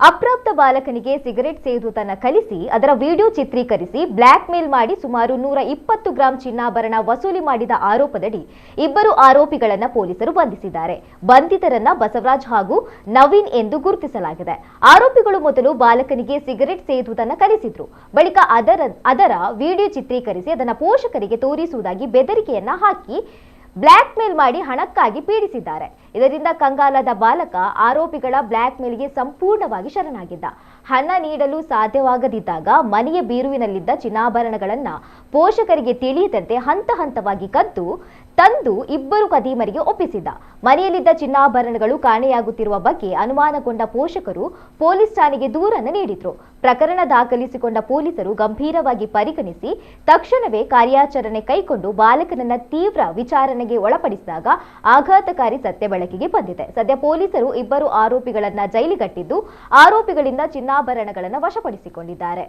ಅಪ್ರಾಪ್ತ ಬಾಲಕನಿಗೆ ಸಿಗರೆಟ್ ಸೇದುವುದನ್ನು ಕಲಿಸಿ ಅದರ ವಿಡಿಯೋ ಚಿತ್ರೀಕರಿಸಿ ಬ್ಲಾಕ್ ಮೇಲ್ ಮಾಡಿ ಸುಮಾರು 120 ಗ್ರಾಂ ಚಿನ್ನಾಭರಣ ವಸೂಲಿ ಮಾಡಿದ ಆರೋಪದಡಿ ಇಬ್ಬರು ಆರೋಪಿಗಳನ್ನು ಪೊಲೀಸರು ಬಂಧಿಸಿದ್ದಾರೆ. ಬಂಧಿತರನ್ನ ಬಸವರಾಜ್ ಹಾಗೂ ನವೀನ್ ಎಂದು ಗುರುತಿಸಲಾಗಿದೆ. ಆರೋಪಿಗಳು ಮೊದಲು ಬಾಲಕನಿಗೆ ಸಿಗರೆಟ್ ಸೇದುವುದನ್ನು ಕಲಿಸಿದ್ರು. ಬಳಿಕ ಅದರ ವಿಡಿಯೋ ಚಿತ್ರೀಕರಿಸಿ ಅದನ್ನು ಪೋಷಕರಿಗೆ ತೋರಿಸುವುದಾಗಿ ಬೆದರಿಕೆಯನ್ನ ಹಾಕಿ ಬ್ಲಾಕ್ ಮೇಲ್ ಮಾಡಿ ಹಣಕ್ಕಾಗಿ ಪೀಡಿಸಿದ್ದಾರೆ. ಇದರಿಂದ ಕಂಗಾಲಾದ ಬಾಲಕ ಆರೋಪಿಗಳ ಬ್ಲಾಕ್ ಮೇಲ್ಗೆ ಸಂಪೂರ್ಣವಾಗಿ ಶರಣಾಗಿದ್ದ. ಹಣ ನೀಡಲು ಸಾಧ್ಯವಾಗದಿದ್ದಾಗ ಮನೆಯ ಬೀರುವಿನಲ್ಲಿದ್ದ ಚಿನ್ನಾಭರಣಗಳನ್ನ ಪೋಷಕರಿಗೆ ತಿಳಿಯದಂತೆ ಹಂತ ಹಂತವಾಗಿ ಕದ್ದು ತಂದು ಇಬ್ಬರು ಕದೀಮರಿಗೆ ಒಪ್ಪಿಸಿದ್ದ. ಮನೆಯಲ್ಲಿದ್ದ ಚಿನ್ನಾಭರಣಗಳು ಕಾಣೆಯಾಗುತ್ತಿರುವ ಬಗ್ಗೆ ಅನುಮಾನಗೊಂಡ ಪೋಷಕರು ಪೊಲೀಸ್ ಠಾಣೆಗೆ ದೂರನ್ನು ನೀಡಿದ್ರು. ಪ್ರಕರಣ ದಾಖಲಿಸಿಕೊಂಡ ಪೊಲೀಸರು ಗಂಭೀರವಾಗಿ ಪರಿಗಣಿಸಿ ತಕ್ಷಣವೇ ಕಾರ್ಯಾಚರಣೆ ಕೈಗೊಂಡು ಬಾಲಕನನ್ನ ತೀವ್ರ ವಿಚಾರಣೆಗೆ ಒಳಪಡಿಸಿದಾಗ ಆಘಾತಕಾರಿ ಸತ್ಯ ಬೆಳಕಿಗೆ ಬಂದಿದೆ. ಸದ್ಯ ಪೊಲೀಸರು ಇಬ್ಬರು ಆರೋಪಿಗಳನ್ನ ಜೈಲಿಗಟ್ಟಿದ್ದು ಆರೋಪಿಗಳಿಂದ ಚಿನ್ನಾಭರಣಗಳನ್ನು ವಶಪಡಿಸಿಕೊಂಡಿದ್ದಾರೆ.